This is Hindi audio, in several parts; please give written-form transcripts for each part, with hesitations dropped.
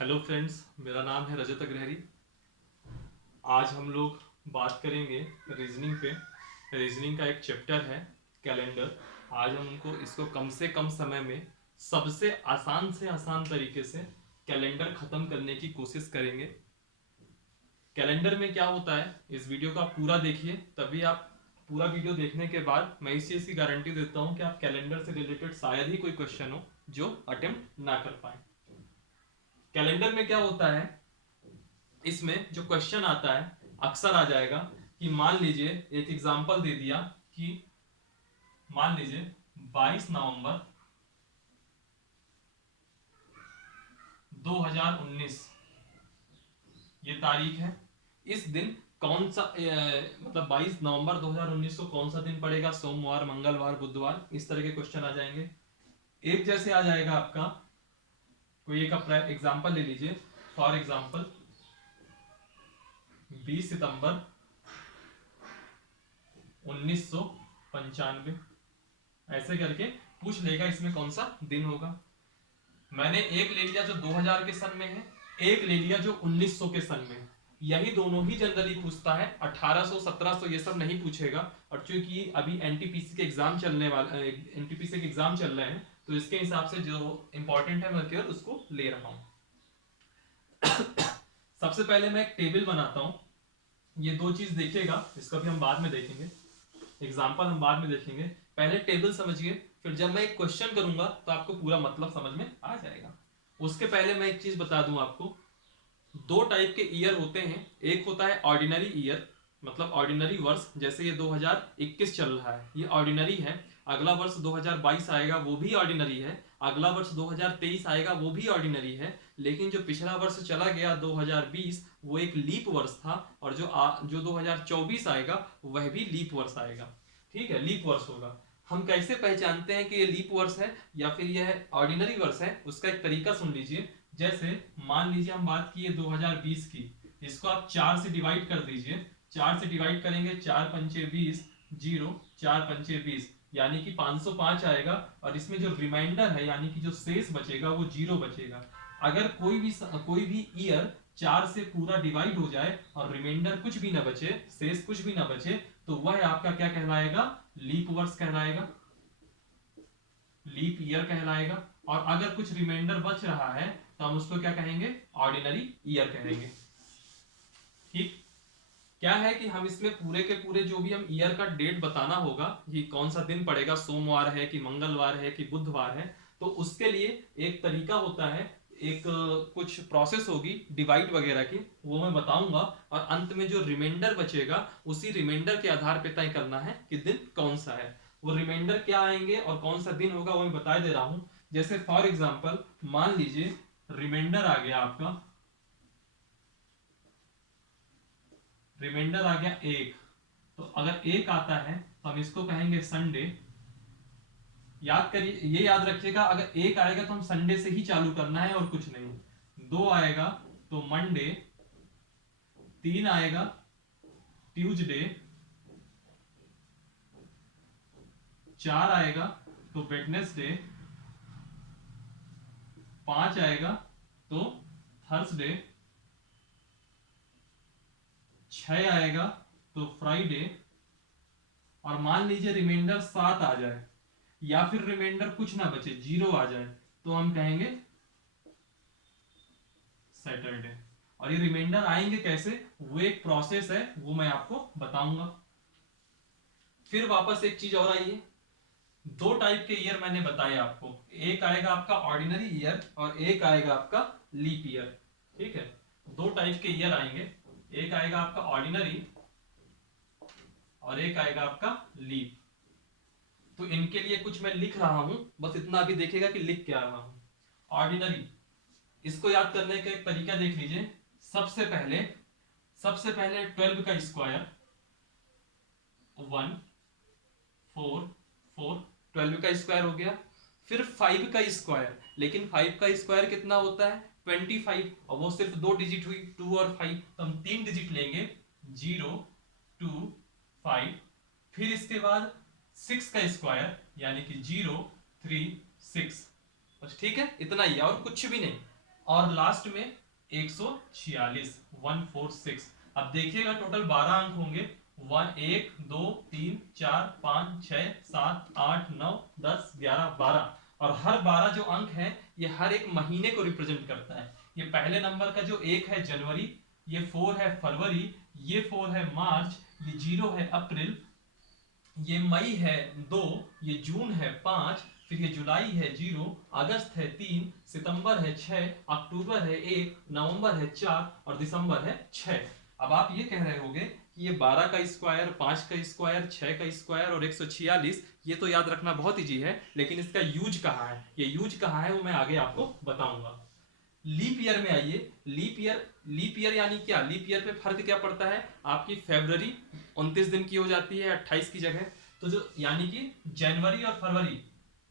हेलो फ्रेंड्स, मेरा नाम है रजत अग्रहरी। आज हम लोग बात करेंगे रीजनिंग पे। रीजनिंग का एक चैप्टर है कैलेंडर। आज हम उनको इसको कम से कम समय में सबसे आसान से आसान तरीके से कैलेंडर खत्म करने की कोशिश करेंगे। कैलेंडर में क्या होता है, इस वीडियो को आप पूरा देखिए, तभी आप पूरा वीडियो देखने के बाद मैं इस चीज़ की गारंटी देता हूँ कि आप कैलेंडर से रिलेटेड शायद ही कोई क्वेश्चन हो जो अटेम्प्ट ना कर पाए। कैलेंडर में क्या होता है, इसमें जो क्वेश्चन आता है अक्सर आ जाएगा कि मान लीजिए एक एग्जांपल दे दिया कि मान लीजिए 22 नवंबर 2019 ये तारीख है। इस दिन कौन सा मतलब 22 नवंबर 2019 को कौन सा दिन पड़ेगा, सोमवार, मंगलवार, बुधवार, इस तरह के क्वेश्चन आ जाएंगे। एक जैसे आ जाएगा आपका कोई एक एग्जांपल ले लीजिए, फॉर एग्जांपल 20 सितंबर 1995, ऐसे करके पूछ लेगा इसमें कौन सा दिन होगा। मैंने एक ले लिया जो 2000 के सन में है, एक ले लिया जो 1900 के सन में है। यही दोनों ही जनरली पूछता है, 1800 1700 ये सब नहीं पूछेगा। और चूंकि अभी एनटीपीसी के एग्जाम चलने वाले एनटीपीसी के एग्जाम चल रहे हैं, तो इसके हिसाब से जो इंपॉर्टेंट है मैं केवल उसको ले रहा हूं। सबसे पहले मैं एक टेबल बनाता हूं। ये दो चीज देखेगा, इसका भी हम बाद में देखेंगे, एग्जाम्पल हम बाद में देखेंगे। पहले टेबल समझिए, फिर जब मैं एक क्वेश्चन करूंगा तो आपको पूरा मतलब समझ में आ जाएगा। उसके पहले मैं एक चीज बता दूं आपको, दो टाइप के ईयर होते हैं। एक होता है ऑर्डिनरी ईयर, मतलब ऑर्डिनरी वर्ष, जैसे ये 2021 चल रहा है, ये ऑर्डिनरी है। अगला वर्ष 2022 आएगा, वो भी ऑर्डिनरी है। अगला वर्ष 2023 आएगा, वो भी ऑर्डिनरी है। लेकिन जो पिछला वर्ष चला गया 2020, वो एक लीप वर्ष था। और जो 2024 आएगा वह भी लीप वर्ष आएगा। ठीक है, लीप वर्ष होगा। हम कैसे पहचानते हैं कि ये लीप वर्ष है या फिर यह ऑर्डिनरी वर्ष है, उसका एक तरीका सुन लीजिए। जैसे मान लीजिए हम बात किए 2020 की, इसको आप 4 से डिवाइड कर दीजिए। 4 से डिवाइड करेंगे, 4 पंचे 20, 0, 4 पंचे 20, यानी कि 505 आएगा। और इसमें जो रिमाइंडर है यानी कि जो शेष बचेगा वो 0 बचेगा। अगर कोई भी ईयर 4 से पूरा डिवाइड हो जाए और रिमाइंडर कुछ भी ना बचे, शेष कुछ भी ना बचे, तो वह आपका क्या कहलाएगा, लीप वर्ष कहलाएगा, लीप ईयर कहलाएगा। और अगर कुछ रिमाइंडर बच रहा है तो हम उसको क्या कहेंगे, ऑर्डिनरी ईयर कहेंगे। ठीक, क्या है कि हम इसमें पूरे के पूरे जो भी हम ईयर का डेट बताना होगा कि कौन सा दिन पड़ेगा, सोमवार है कि मंगलवार है कि बुधवार है, तो उसके लिए एक तरीका होता है, एक कुछ प्रोसेस होगी डिवाइड वगैरह की, वो मैं बताऊंगा। और अंत में जो रिमाइंडर बचेगा उसी रिमाइंडर के आधार पर तय करना है कि दिन कौन सा है। वो रिमाइंडर क्या आएंगे और कौन सा दिन होगा वो मैं बता दे रहा हूं। जैसे फॉर एग्जाम्पल मान लीजिए रिमाइंडर आ गया आपका, रिमाइंडर आ गया एक, तो अगर एक आता है तो हम इसको कहेंगे संडे। याद करिए, ये याद रखिएगा, अगर एक आएगा तो हम संडे से ही चालू करना है और कुछ नहीं। दो आएगा तो मंडे, तीन आएगा ट्यूसडे, चार आएगा तो वेडनेसडे, पांच आएगा तो थर्सडे, छह आएगा तो फ्राइडे। और मान लीजिए रिमाइंडर 7 आ जाए या फिर रिमाइंडर कुछ ना बचे, 0 आ जाए, तो हम कहेंगे सैटरडे। और ये रिमाइंडर आएंगे कैसे, वो एक प्रोसेस है, वो मैं आपको बताऊंगा। फिर वापस एक चीज और आई है, दो टाइप के ईयर मैंने बताए आपको, एक आएगा आपका ऑर्डिनरी ईयर और एक आएगा आपका लीप ईयर। ठीक है, दो टाइप के ईयर आएंगे, एक आएगा आपका ऑर्डिनरी और एक आएगा आपका लीप। तो इनके लिए कुछ मैं लिख रहा हूं, बस इतना अभी देखिएगा कि लिख क्या रहा हूं। ऑर्डिनरी, इसको याद करने का एक तरीका देख लीजिए। सबसे पहले 12 का स्क्वायर, 1 4 4, 12 का स्क्वायर हो गया। फिर 5 का स्क्वायर, लेकिन 5 का स्क्वायर कितना होता है, 25, और वो सिर्फ दो डिजिट हुई, 2 और 5, तो हम तीन डिजिट लेंगे, 0 2 5। फिर इसके बाद 6 का स्क्वायर यानी कि 0 3 6। बस ठीक है, इतना ही और कुछ भी नहीं। और लास्ट में 146, 146। अब देखिएगा टोटल 12 अंक होंगे। 1 2 3 4 5 6 7 8 9 10 11 12। और हर 12 जो अंक है ये हर एक महीने को रिप्रेजेंट करता है। ये पहले नंबर का जो 1 है जनवरी, ये 4 है फरवरी, ये 4 है मार्च, ये 0 है अप्रैल, ये मई है 2, ये जून है 5, फिर ये जुलाई है 0, अगस्त है 3, सितंबर है 6, अक्टूबर है 1, नवंबर है 4 और दिसंबर है 6। अब आप ये कह रहे होगे कि ये 12 का स्क्वायर, 5 का स्क्वायर, 6 का स्क्वायर और 146, ये तो याद रखना बहुत इजी है, लेकिन इसका यूज कहाँ है, ये यूज कहाँ है वो मैं आगे आपको बताऊंगा। लीप ईयर में आइए। लीप ईयर यानी क्या, लीप ईयर पे फर्क क्या पड़ता है, आपकी फरवरी 29 दिन की हो जाती है 28 की जगह। तो जो यानी कि जनवरी और फरवरी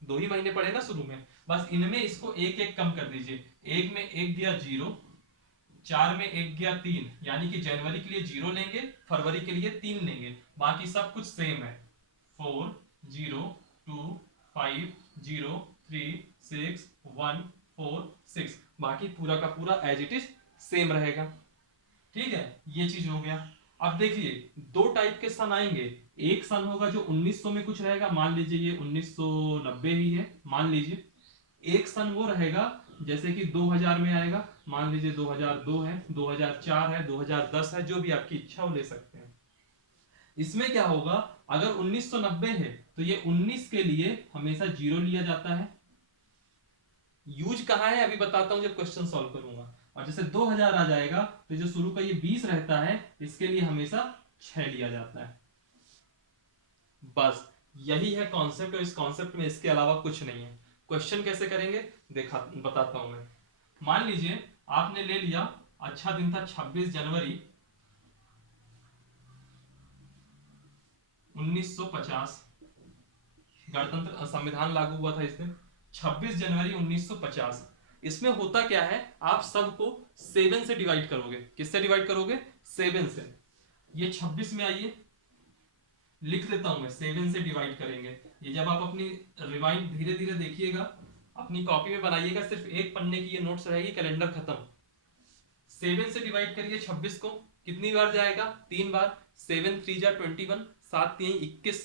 2 ही महीने पड़े ना शुरू में, बस इनमें इसको एक एक कम कर दीजिए। एक में एक गया 0, 4 में एक गया 3, यानी कि जनवरी के लिए 0 लेंगे, फरवरी के लिए 3 लेंगे, बाकी सब कुछ सेम है। 4 0 2 5 0 3 6 1 4 6, बाकी पूरा का पूरा एज इट इज सेम रहेगा। ठीक है, ये चीज हो गया। अब देखिए दो टाइप के सन आएंगे। एक सन होगा जो 1900 में कुछ रहेगा, मान लीजिए ये 1990 ही है मान लीजिए। एक सन वो रहेगा जैसे कि 2000 में आएगा, मान लीजिए 2002 है, 2004 है, 2010 है, जो भी आपकी इच्छा हो ले सकते हैं। इसमें क्या होगा, अगर 1990 है तो ये 19 के लिए हमेशा 0 लिया जाता है। यूज कहां है अभी बताता हूं जब क्वेश्चन सॉल्व करूंगा। और जैसे 2000 आ जाएगा तो जो शुरू का ये 20 रहता है इसके लिए हमेशा 6 लिया जाता है। बस यही है कॉन्सेप्ट, और इस कॉन्सेप्ट में इसके अलावा कुछ नहीं है। क्वेश्चन कैसे करेंगे देखा बताता हूं मैं। मान लीजिए आपने ले लिया, अच्छा दिन था 26 जनवरी 1950, गणतंत्र संविधान लागू हुआ था इस दिन 26 जनवरी 1950। इसमें होता क्या है, आप सबको 7 से डिवाइड करोगे। किससे डिवाइड करोगे, 7 से। ये 26 में आइए लिख देता हूं मैं, 7 से डिवाइड करेंगे। ये जब आप अपनी रिवाइंड धीरे धीरे देखिएगा, अपनी कॉपी में बनाइएगा, सिर्फ एक पन्ने की ये नोट्स रहेगी, कैलेंडर खत्म। 7 से डिवाइड करिए 26 को, कितनी बार जाएगा, 3 बार। 7 3 जा 21, 7 3 21,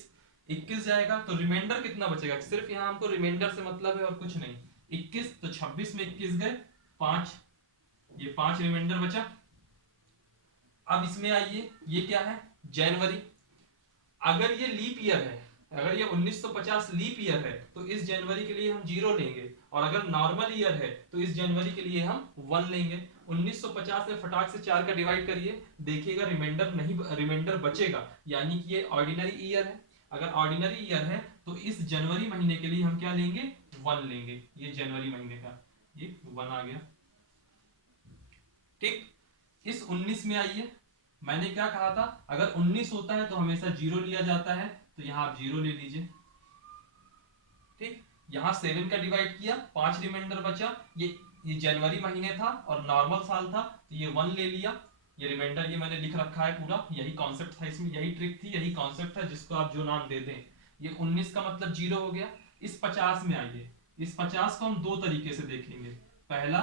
21 जाएगा तो रिमाइंडर कितना बचेगा, सिर्फ यहाँ हमको रिमाइंडर से मतलब है और कुछ नहीं। 21 तो 26 में 21 गए 5, ये 5 रिमाइंडर बचा। अब इसमें आइए, ये क्या है, जनवरी। अगर ये लीप ईयर है, अगर ये 1950 लीप ईयर है तो इस जनवरी के लिए हम 0 लेंगे, और अगर नॉर्मल ईयर है तो इस जनवरी के लिए हम 1 लेंगे। 1950 में फटाक से 4 का डिवाइड करिए, देखिएगा रिमाइंडर नहीं, रिमाइंडर बचेगा, यानी कि ये ऑर्डिनरी ईयर है। अगर ऑर्डिनरी ईयर है तो इस जनवरी महीने के लिए हम क्या लेंगे, 1 लेंगे। ये जनवरी महीने का ये 1 आ गया। ठीक, इस 19 में आइए, मैंने क्या कहा था, अगर 19 होता है तो हमेशा 0 लिया जाता है, तो यहां आप 0 ले लीजिए। ठीक, यहां 7 का डिवाइड किया, 5 रिमाइंडर बचा। ये जनवरी महीने था और नॉर्मल साल था, तो ये 1 ले लिया। ये रिमाइंडर ये मैंने लिख रखा है पूरा, यही कॉन्सेप्ट था इसमें, यही ट्रिक थी, यही कॉन्सेप्ट था, जिसको आप जो नाम दे दें। ये 19 का मतलब 0 हो गया। इस 50 में आइए, इस 50 को हम दो तरीके से देखेंगे, पहला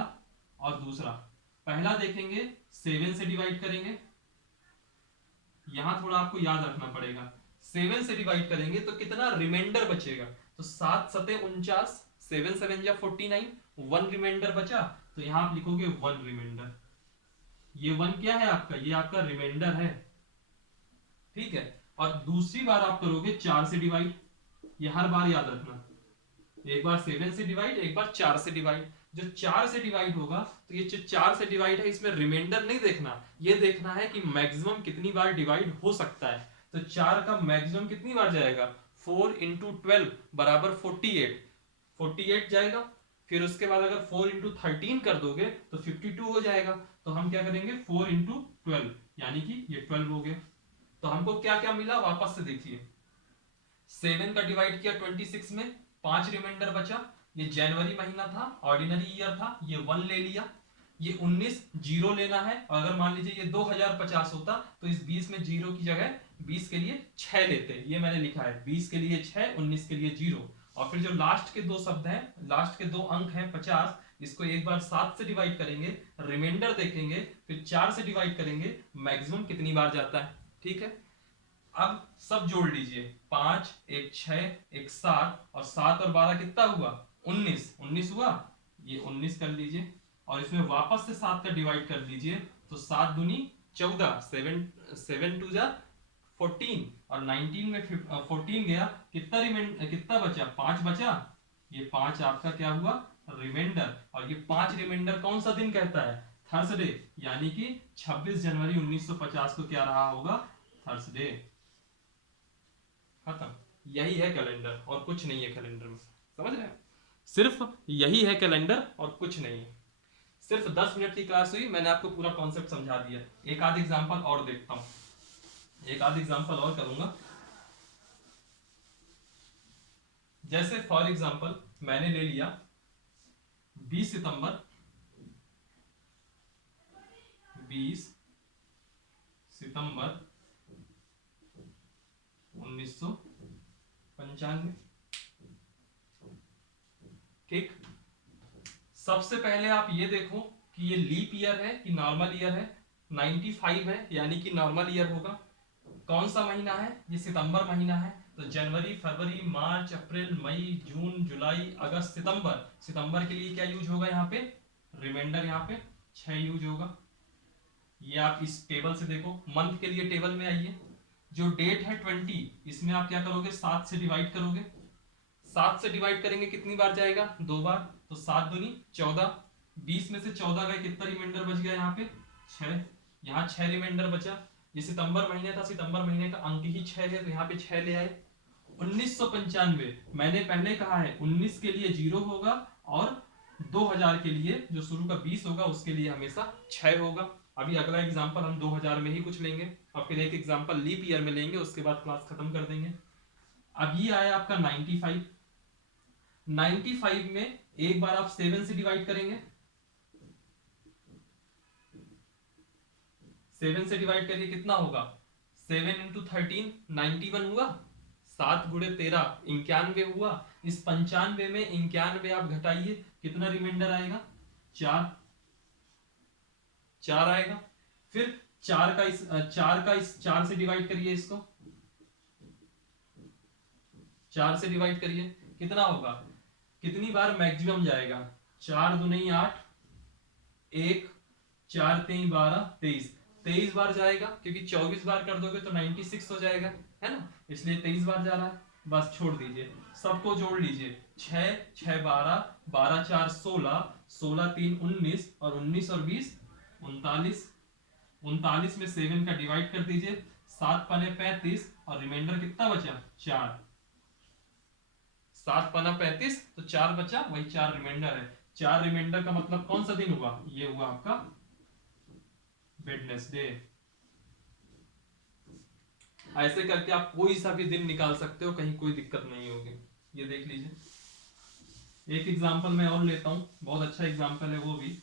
और दूसरा। पहला देखेंगे 7 से डिवाइड करेंगे, यहां थोड़ा आपको याद रखना पड़ेगा। 7 से डिवाइड करेंगे तो कितना रिमाइंडर बचेगा, तो 7 सते 49, 7 7 जा 49, 1 रिमाइंडर बचा, तो यहां आप लिखोगे 1 रिमाइंडर। ये 1 क्या है आपका, ये आपका रिमाइंडर है। ठीक है, और दूसरी बार आप करोगे 4 से डिवाइड, ये हर बार याद रखना, एक बार 7 से डिवाइड, एक बार 4 से डिवाइड। जो 4 से डिवाइड होगा तो ये जो 4 से डिवाइड है इसमें रिमाइंडर नहीं देखना, ये देखना है कि मैक्सिमम कितनी बार डिवाइड हो सकता है। तो 4 का मैक्सिमम कितनी बार जाएगा, 4 इंटू 12 बराबर 48, 48 जाएगा। फिर उसके बाद अगर 4 इंटू 13 कर दोगे तो 52 हो जाएगा। तो हम क्या करेंगे 4 इंटू 12, यानी कि ये 12 हो गया। तो हमको क्या क्या मिला वापस से देखिए, 7 का डिवाइड किया 26 में, 5 रिमाइंडर बचा। ये जनवरी महीना था, ऑर्डिनरी ईयर था, ये 1 ले लिया। ये 19 0 लेना है, और अगर मान लीजिए ये 2050 होता तो इस 20 में 0 की जगह 20 के लिए 6 लेते। ये मैंने लिखा है 20 के लिए 6, 19 के लिए 0। और फिर जो लास्ट के दो शब्द हैं, लास्ट के दो अंक हैं 50, इसको एक बार 7 से डिवाइड करेंगे, रिमाइंडर देखेंगे, फिर 4 से डिवाइड करेंगे, मैक्सिमम कितनी बार जाता है। ठीक है, अब सब जोड़ लीजिए, 5 एक 6 एक 7 और 7 और 12 कितना हुआ 19, 19 हुआ, ये 19 कर लीजिए और इसमें वापस से 7 का डिवाइड कर लीजिए, तो 7 दूनी 14, 7 टू जा 14 और 19 में 14 गया, कितना बचा 5 बचा, ये 5 आपका क्या हुआ रिमाइंडर, और ये 5 रिमाइंडर कौन सा दिन कहता है थर्सडे, यानी कि 26 जनवरी 1950 को क्या रहा होगा थर्सडे। खत्म, यही है कैलेंडर और कुछ नहीं है कैलेंडर में, समझ रहे हैं, सिर्फ यही है कैलेंडर और कुछ नहीं है। सिर्फ 10 मिनट की क्लास हुई, मैंने आपको पूरा कॉन्सेप्ट समझा दिया। एक आध एग्जांपल और देखता हूं, एक आध एग्जांपल और करूंगा। जैसे फॉर एग्जांपल मैंने ले लिया 20 सितंबर 20 सितंबर 1995। ठीक, सबसे पहले आप ये देखो कि ये लीप ईयर है कि नॉर्मल ईयर है। 95 है यानी कि नॉर्मल ईयर होगा। कौन सा महीना है, ये सितंबर महीना है, तो जनवरी फरवरी मार्च अप्रैल मई जून जुलाई अगस्त सितंबर, सितंबर के लिए क्या यूज होगा यहाँ पे रिमाइंडर, यहाँ पे 6 यूज होगा। ये आप इस टेबल से देखो, मंथ के लिए टेबल में आइए, जो डेट है 20, इसमें आप क्या करोगे 7 से डिवाइड करोगे, 7 से डिवाइड करेंगे कितनी बार जाएगा 2 बार, तो 7 दूनी 14, 20 में से 14 गए, कितना रिमाइंडर बच गया यहाँ पे 6, यहाँ 6 रिमाइंडर बचा। ये सितंबर महीने था, सितंबर महीने का अंक ही 6 है, तो यहाँ पे 6 ले आए। 1995 मैंने पहले कहा है 19 के लिए 0 होगा और 2000 के लिए जो शुरू का 20 होगा उसके लिए हमेशा 6 होगा। अभी अगला एग्जांपल हम 2000 में ही कुछ लेंगे और फिर एक एग्जांपल लीप ईयर में लेंगे, उसके बाद क्लास खत्म कर देंगे। अब ये आया आपका 95, 95 में एक बार आप 7 से डिवाइड करेंगे, 7 से डिवाइड करिए कितना होगा 7 इंटू 13 91 हुआ, 7 गुणे 13 91 हुआ। इस 95 में 91 आप घटाइए, कितना रिमाइंडर आएगा 4, 4 आएगा। फिर 4 का इस 4 से डिवाइड करिए, इसको 4 से डिवाइड करिए, कितना होगा, कितनी बार मैक्सिमम जाएगा 4 दूनी 8, 1 4 3 12 23, 23 बार जाएगा, क्योंकि 24 बार कर दोगे तो 96 हो जाएगा, है ना, इसलिए 23 बार जा रहा है। बस छोड़ दीजिए, सबको जोड़ लीजिए, 6 6 12 12 4 16 16 3 19 और 19 और 20 39, 39 में 7 का डिवाइड कर दीजिए, 7 पने 35 और रिमाइंडर कितना बचा 4, 7 पना 35 तो 4 बचा, वही 4 रिमाइंडर है। 4 रिमाइंडर का मतलब कौन सा दिन हुआ, ये हुआ आपका वेडनेसडे। ऐसे करके आप कोई सा भी दिन निकाल सकते हो, कहीं कोई दिक्कत नहीं होगी। ये देख लीजिए, एक एग्जांपल मैं और लेता हूं, बहुत अच्छा एग्जांपल है वो भी।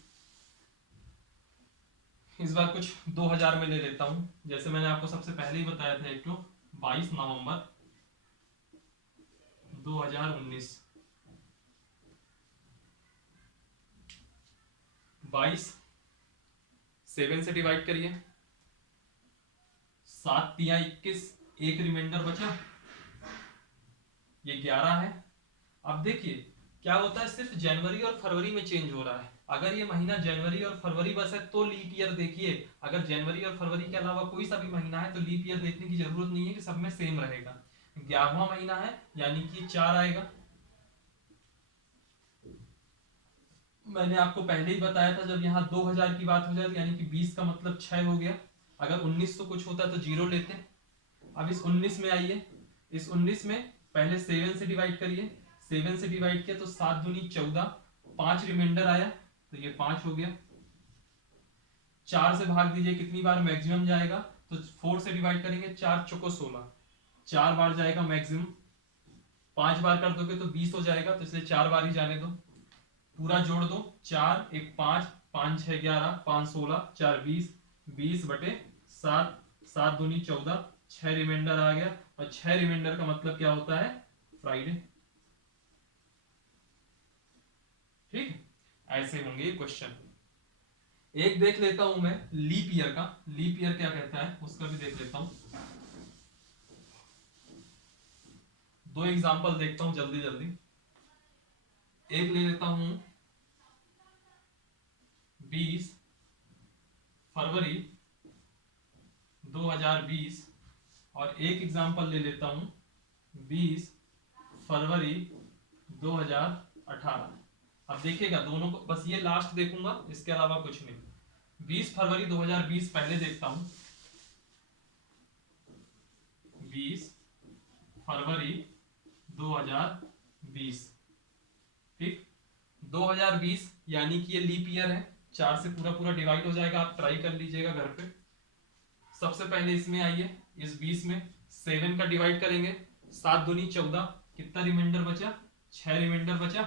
इस बार कुछ 2000 में ले लेता हूं। जैसे मैंने आपको सबसे पहले ही बताया था, एक तो 22 नवंबर 2019, 22 7 से डिवाइड करिए, 7 तिया 21, एक रिमाइंडर बचा, ये 11 है। अब देखिए क्या होता है, सिर्फ जनवरी और फरवरी में चेंज हो रहा है। अगर ये महीना जनवरी और फरवरी बस है तो लीप ईयर देखिए, अगर जनवरी और फरवरी के अलावा कोई सा भी महीना है तो लीप ईयर देखने की जरूरत नहीं है कि सब में सेम रहेगा। 11वां महीना है यानी कि 4 आएगा। मैंने आपको पहले ही बताया था, जब यहाँ 2000 की बात हो जाए यानी कि 20 का मतलब 6 हो गया। अगर 19 तो कुछ होता तो 0 लेते हैं। अब इस 19 में आइए, इस 19 में पहले 7 से डिवाइड करिए, 7 से डिवाइड किया तो 7 दूनी 14, 5 रिमाइंडर आया तो ये 5 हो गया। 4 से भाग दीजिए, कितनी बार मैक्सिमम जाएगा, तो 4 से डिवाइड करेंगे, 4 चौको 16, 4 बार जाएगा मैक्सिमम। 5 बार कर दोगे तो 20 हो जाएगा, तो इसलिए 4 बार ही जाने दो। पूरा जोड़ दो, 4 1 5 5 6 11 5 16 4 20, 20 बटे 7, 7 दूनी 14, 6 रिमाइंडर आ गया। और 6 रिमाइंडर का मतलब क्या होता है फ्राइडे। ठीक, ऐसे होंगे ये क्वेश्चन। एक देख लेता हूं मैं लीप ईयर का, लीप ईयर क्या कहता है उसका भी देख लेता हूं। दो एग्जांपल देखता हूं जल्दी जल्दी। एक ले लेता हूं 20 फरवरी 2020 और एक एग्जांपल ले लेता हूं 20 फरवरी 2018। अब देखिएगा दोनों को, बस ये लास्ट देखूंगा, इसके अलावा कुछ नहीं। 20 फरवरी 2020 पहले देखता हूं। 20 फरवरी 2020, ठीक। 2020 यानी कि ये लीप ईयर है, 4 से पूरा पूरा डिवाइड हो जाएगा, आप ट्राई कर लीजिएगा घर पे। सबसे पहले इसमें आइए, इस 20 में 7 का डिवाइड करेंगे, 7 दूनी 14, कितना रिमाइंडर बचा, 6 रिमाइंडर बचा,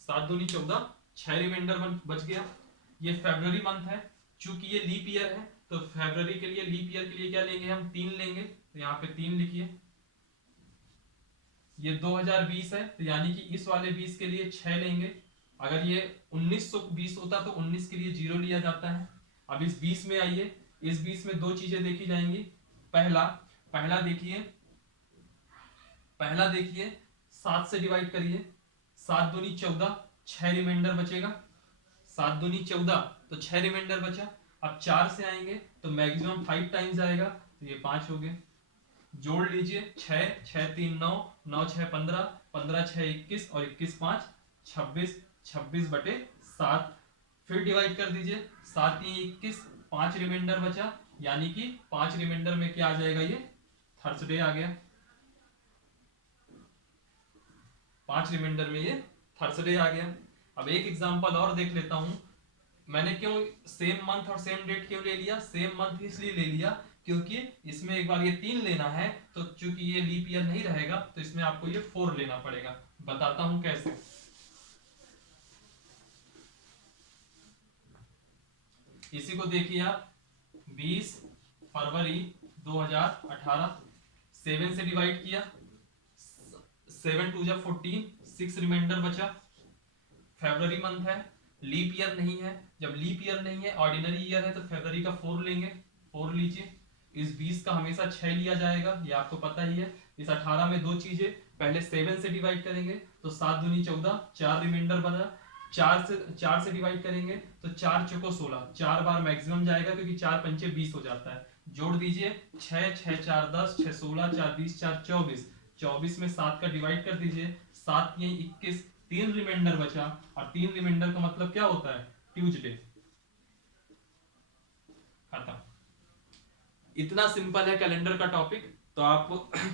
7 दूनी 14, 6 रिमाइंडर बच गया। ये फरवरी मंथ है, चूंकि ये लीप ईयर है तो फरवरी के लिए, लीप ईयर के लिए क्या लेंगे हम, 3 लेंगे, तो यहाँ पे 3 लिखिए। ये 2020 है तो यानी कि इस वाले 20 के लिए 6 लेंगे। अगर ये 1920 होता तो 19 के लिए 0 लिया जाता है। अब इस 20 में आइए, इस 20 में दो चीजें देखी जाएंगी। पहला पहला देखिए, पहला देखिए 7 से डिवाइड करिए, 7 दूनी 14, 6 रिमाइंडर बचेगा, 7 दूनी 14 तो 6 रिमाइंडर बचा। अब 4 से आएंगे तो मैक्सिमम 5 टाइम्स आएगा, तो ये 5 हो गए। जोड़ लीजिए 6, 6 3 9, 9 6 15, 15 6 21 और 21 5 26, 26 बटे 7। फिर डिवाइड कर दीजिए, 7 3 21, 5 रिमाइंडर बचा, यानी कि 5 रिमाइंडर में क्या आ जाएगा, ये थर्सडे आ गया। 5 रिमाइंडर में ये थर्सडे आ गया। अब एक एग्जांपल और देख लेता हूं। मैंने क्यों सेम मंथ और सेम डेट क्यों ले लिया, सेम मंथ इसलिए ले लिया क्योंकि इसमें एक बार ये 3 लेना है, तो चूंकि ये लीप ईयर नहीं रहेगा तो इसमें आपको ये 4 लेना पड़ेगा। बताता हूं कैसे। इसी को देखिए आप, 20 फरवरी 2018, 7 से डिवाइड किया, 7 2 जा 14, 6 रिमाइंडर बचा। फरवरी मंथ है, लीप ईयर नहीं है, जब लीप ईयर नहीं है ऑर्डिनरी ईयर है तो फरवरी का 4 लेंगे, 4 लीजिए। इस 20 का हमेशा 6 लिया जाएगा, ये आपको पता ही है। इस 18 में दो चीजें, पहले 7 से डिवाइड करेंगे तो 7 दूनी 14, 4 रिमाइंडर बना। 4 से डिवाइड करेंगे तो 4 चौको 16, 4 बार मैक्सिमम जाएगा क्योंकि 4 पंचे 20 हो जाता है। जोड़ दीजिए 6 6 4 10, 6 16, 4 20, 4 24, 24 में 7 का डिवाइड कर दीजिए, 7 3 21, 3 रिमाइंडर बचा, और 3 रिमाइंडर का मतलब क्या होता है, ट्यूसडे। खत्म। इतना सिंपल है कैलेंडर का टॉपिक। तो आप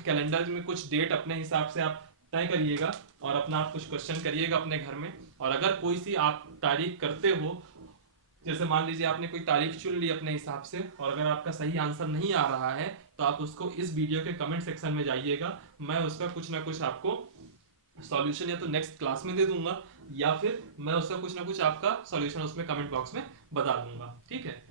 कैलेंडर में कुछ डेट अपने हिसाब से आप तय करिएगा और अपना आप कुछ क्वेश्चन करिएगा अपने घर में। और अगर कोई सी आप तारीख करते हो, जैसे मान लीजिए आपने कोई तारीख चुन ली अपने हिसाब से, और अगर आपका सही आंसर नहीं आ रहा है तो आप उसको इस वीडियो के कमेंट सेक्शन में जाइएगा, मैं उसका कुछ ना कुछ आपको सॉल्यूशन या तो नेक्स्ट क्लास में दे दूंगा, या फिर मैं उसका कुछ ना कुछ आपका सॉल्यूशन उसमें कमेंट बॉक्स में बता दूंगा, ठीक है।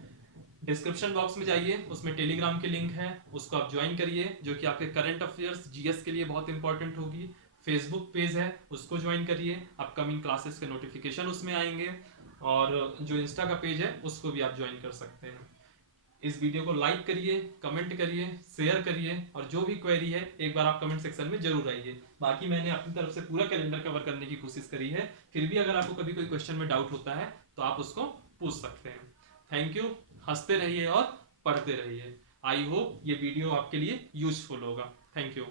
डिस्क्रिप्शन बॉक्स में जाइए, उसमें टेलीग्राम की लिंक है, उसको आप ज्वाइन करिए, जो कि आपके करंट अफेयर्स जीएस के लिए बहुत इंपॉर्टेंट होगी। फेसबुक पेज है, उसको ज्वाइन करिए, अपकमिंग क्लासेस के नोटिफिकेशन उसमें आएंगे। और जो इंस्टा का पेज है उसको भी आप ज्वाइन कर सकते हैं। इस वीडियो को लाइक करिए, कमेंट करिए, शेयर करिए, और जो भी क्वेरी है एक बार आप कमेंट सेक्शन में जरूर आइए। बाकी मैंने अपनी तरफ से पूरा कैलेंडर कवर करने की कोशिश करी है, फिर भी अगर आपको कभी कोई क्वेश्चन में डाउट होता है तो आप उसको पूछ सकते हैं। थैंक यू, हंसते रहिए और पढ़ते रहिए। आई होप ये वीडियो आपके लिए यूजफुल होगा। Thank you.